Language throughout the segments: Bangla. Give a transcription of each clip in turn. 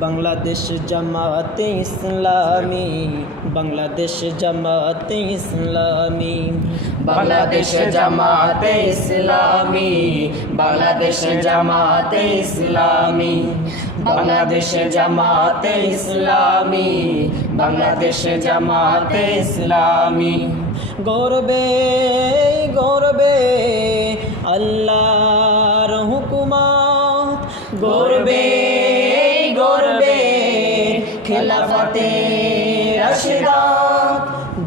বাংলাদেশ জামাতে ইসলামী, বাংলাদেশ জামাতে ইসলামী, বাংলাদেশ জামাতে ইসলামী, বাংলাদেশ জামাতে ইসলামী, বাংলাদেশ জামাতে ইসলামী, বাংলাদেশ জামাতে ইসলামী। গর্বে গর্বে আল্লাহর হুকুমাত, গর্বে খেলাফতে রাশিদাত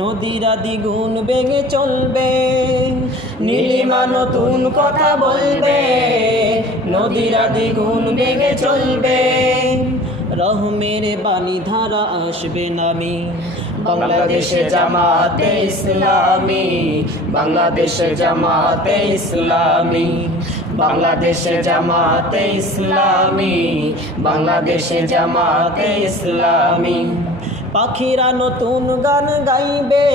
নদীরা দ্বিগুণ বেগে চলবে। নীলিমা নতুন কথা বলবে, নদীরা দ্বিগুণ বেগে চলবে। রহমের বাণী ধারা আসবে নামি, বাংলাদেশে জামাতে ইসলামী, বাংলাদেশে জামাতে ইসলামী, বাংলাদেশে জামাতে ইসলামী, বাংলাদেশে জামাতে ইসলামী। পাখিরা নতুন গান গাইবে,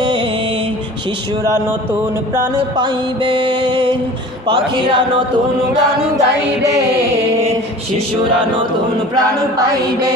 শিশুরা নতুন প্রাণ পাইবে। পাখিরা নতুন গান গাইবে, শিশুরা নতুন প্রাণ পাইবে।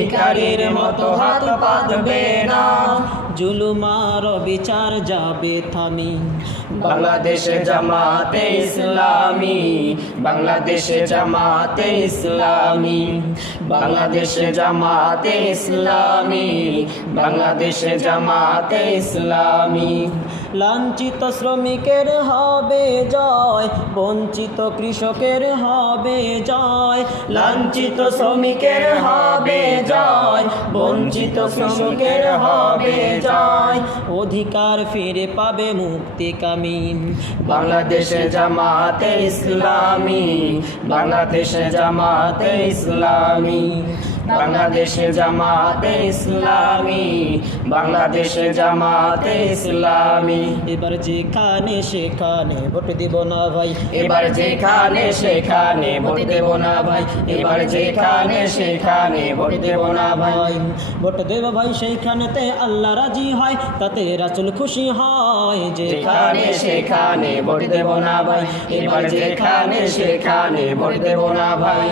ভিখারির মতো হাত পাতবে না। জুলুমার বিচার যাবে থামি। বাংলাদেশে জামাতে ইসলামী বাংলাদেশে জামাতে ইসলামী বাংলাদেশে জামাতে ইসলামী বাংলাদেশে জামাতে ইসলামী। লাঞ্ছিত শ্রমিকের হবে জয় বঞ্চিত কৃষকের হবে জয় লাঞ্ছিত শ্রমিকের হবে জয়। বঞ্চিত কৃষকের হবে জয়। অধিকার ফিরে পাবে মুক্তি কামিন। বাংলাদেশে জামাতে ইসলামী। বাংলাদেশে জামাতে ইসলামী। বাংলাদেশে জামাতে ইসলামী বাংলাদেশে জামাতে ইসলামী। এবার যেখানে সেখানে ভোট দেব না ভাই। এবার যেখানে সেখানে ভোট দেব না ভাই। এবার যেখানে সেখানে ভোট দেব না ভাই। ভোট দেব ভাই সেইখানেতে আল্লাহ রাজি হয় তাতে রাচুল খুশি হয়। যেখানে সেখানে ভোট দেব না ভাই এবার যেখানে সেখানে ভোট দেব না ভাই।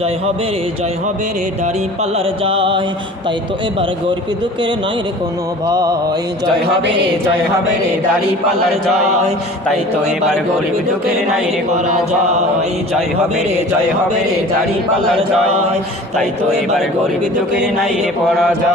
জয় হবে রে জয় হবে রে দাড়ি পাল্লার যায়। তাই তো এবার গরিব দুঃখের নাই রে কোনো ভয়। জয় হবে রে, জয় হবে রে, দাড়ি পাল্লার যায় তাই তো এবার গরিব দুঃখের নাই রে কোনো জয় জয় হবে রে, জয় হবে রে, দাড়ি পাল্লার যায় তাই তো এবার গরিব দুঃখের নাই রে পরাজয়।